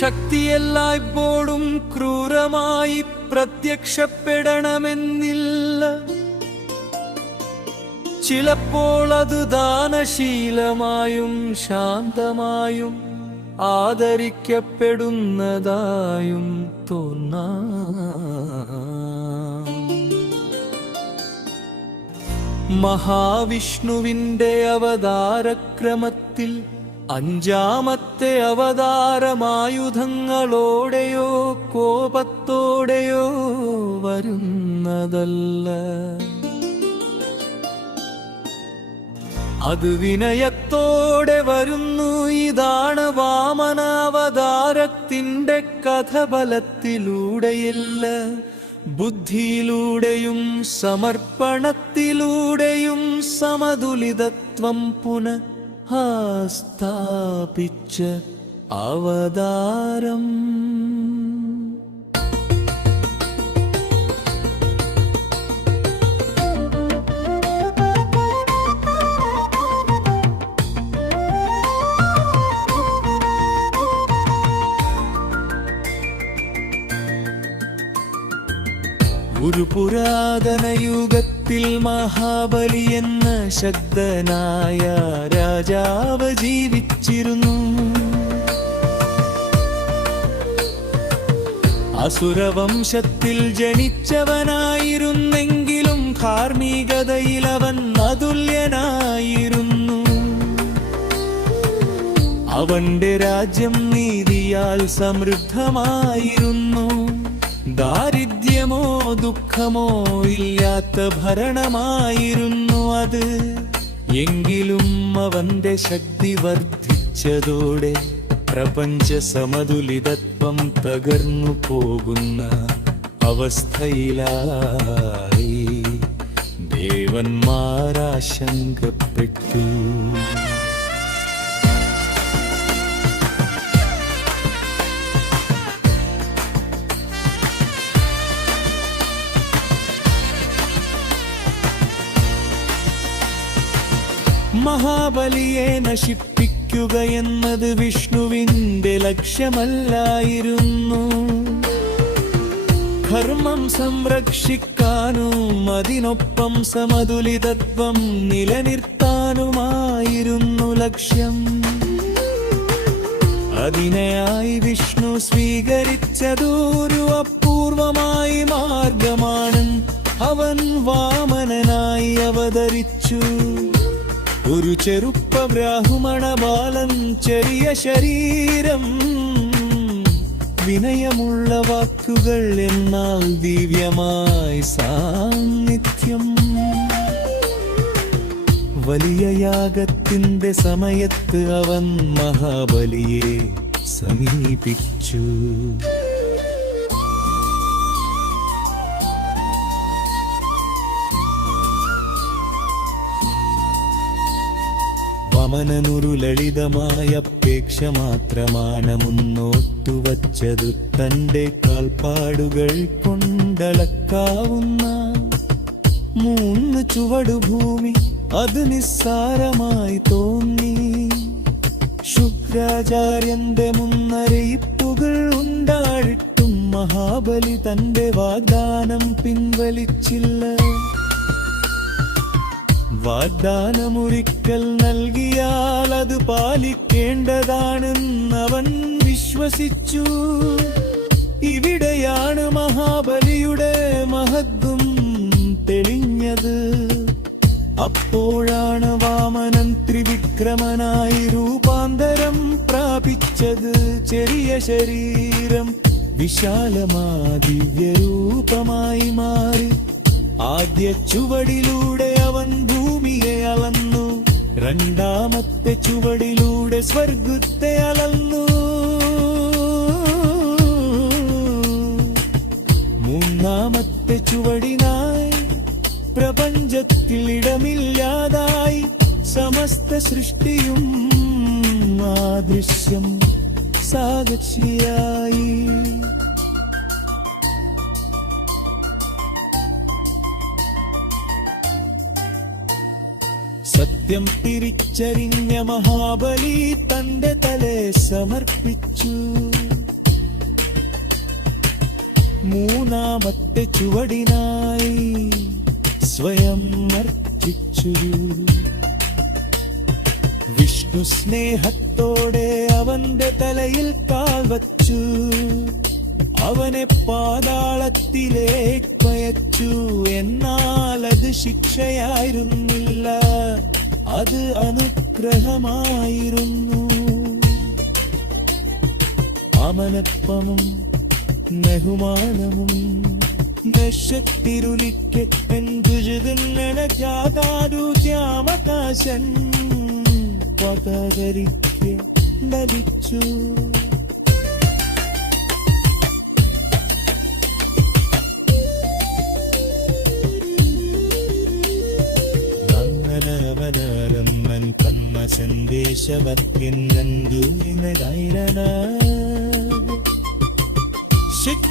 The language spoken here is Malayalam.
ശക്തിയെല്ലായ്പ്പോഴും ക്രൂരമായി പ്രത്യക്ഷപ്പെടണമെന്നില്ല. ചിലപ്പോൾ അത് ദാനശീലമായും ശാന്തമായും ആദരിക്കപ്പെടുന്നതായും തോന്നാം. മഹാവിഷ്ണുവിന്റെ അവതാരക്രമത്തിൽ അഞ്ചാമത്തെ അവതാരമായുധങ്ങളോടെയോ കോപത്തോടെയോ വരുന്നതല്ല. അത് വിനയത്തോടെ വരുന്നു. ഇതാണ് വാമനാവതാരത്തിന്റെ കഥ. ബലത്തിലൂടെയല്ല, ബുദ്ധിയിലൂടെയും സമർപ്പണത്തിലൂടെയും സമതുലിതത്വം സ്ഥാപിച്ച അവതാരം. ഒരു പുരാതന യുഗത്തിൽ മഹാബലി എന്ന ശക്തനായ രാജാവ് ജീവിച്ചിരുന്നു. അസുരവംശത്തിൽ ജനിച്ചവനായിരുന്നെങ്കിലും ധാർമ്മികതയിൽ അവൻ അതുല്യനായിരുന്നു. അവന്റെ രാജ്യം നീതിയാൽ സമൃദ്ധമായിരുന്നു. ദാരിദ്ര്യമോ ദുഃഖമോ ഇല്ലാത്ത ഭരണമായിരുന്നു അത്. എങ്കിലും അവന്റെ ശക്തി വർദ്ധിച്ചതോടെ പ്രപഞ്ച സമതുലിതത്വം തകർന്നു പോകുന്ന അവസ്ഥയിലായി. ദേവന്മാരാശങ്കപ്പെട്ടു. മഹാബലിയെ നശിപ്പിക്കുക എന്നത് വിഷ്ണുവിന്റെ ലക്ഷ്യമല്ലായിരുന്നു. ധർമ്മം സംരക്ഷിക്കാനും അതിനൊപ്പം സമതുലിതത്വം നിലനിർത്താനുമായിരുന്നു ലക്ഷ്യം. അതിനായി വിഷ്ണു സ്വീകരിച്ചതൊരു അപൂർവമായ മാർഗമാണ്. അവൻ വാമനനായി അവതരിച്ചു. ഒരു ചെറുപ്പ ബ്രാഹ്മണ ബാലൻ, ചെറിയ ശരീരം, വിനയമുള്ള വാക്കുകൾ, എന്നാൽ ദിവ്യമായ സാന്നിധ്യം. വലിയ യാഗത്തിന്റെ സമയത്ത് അവൻ മഹാബലിയെ സമീപിച്ചു. വാമനനൊരു ലളിതമായ അപേക്ഷ മാത്രമാണ് മുന്നോട്ടു വച്ചത്. തന്റെ കാൽപ്പാടുകൾ കൊണ്ടളക്കാവുന്ന 3 ചുവടുഭൂമി അത് നിസ്സാരമായി തോന്നി. ശുക്രാചാര്യന്റെ മുന്നറിയിപ്പുകൾ ഉണ്ടായിട്ടും മഹാബലി തന്റെ വാഗ്ദാനം പിൻവലിച്ചില്ല. വാഗ്ദാനമൊരിക്കൽ നൽകിയാൽ അത് പാലിക്കേണ്ടതാണെന്ന് അവൻ വിശ്വസിച്ചു. ഇവിടെയാണ് മഹാബലിയുടെ മഹത്വം തെളിഞ്ഞത്. അപ്പോഴാണ് വാമനൻ ത്രിവിക്രമനായി രൂപാന്തരം പ്രാപിച്ചത്. ചെറിയ ശരീരം വിശാലമാ ദിവ്യരൂപമായി മാറി. ആദ്യ ചുവടിലൂടെ അവൻ ഭൂമിയെ അളന്നു. രണ്ടാമത്തെ ചുവടിലൂടെ സ്വർഗത്തെ അളന്നു. മൂന്നാമത്തെ ചുവടിനായി പ്രപഞ്ചത്തിൽ ഇടമില്ലാതായി. സമസ്ത സൃഷ്ടിയും ആ ദൃശ്യം സാക്ഷിയായി. സത്യം തിരിച്ചറിഞ്ഞ മഹാബലി തന്റെ തലയെ സമർപ്പിച്ചു. മൂന്നാമത്തെ ചുവടിനായി സ്വയം അർപ്പിച്ചു. വിഷ്ണു സ്നേഹത്തോടെ അവന്റെ തലയിൽ കാൽ വച്ചു. അവനെ പാതാളത്തിലേക്കയച്ചു. എന്നാൽ അത് ശിക്ഷയായിരുന്നില്ല, അത് അനുഗ്രഹമായിരുന്നു. അമലപ്പമും ബഹുമാനവും നക്ഷത്തിരുളിക്ക് ജാതാരുദ്യാമകാശൻ പകകരിക്ക് ലഭിച്ചു. അവനവനരമ്മൻ കമ്മ സന്ദേശവർക്കിന്നൂരിന ശക്തി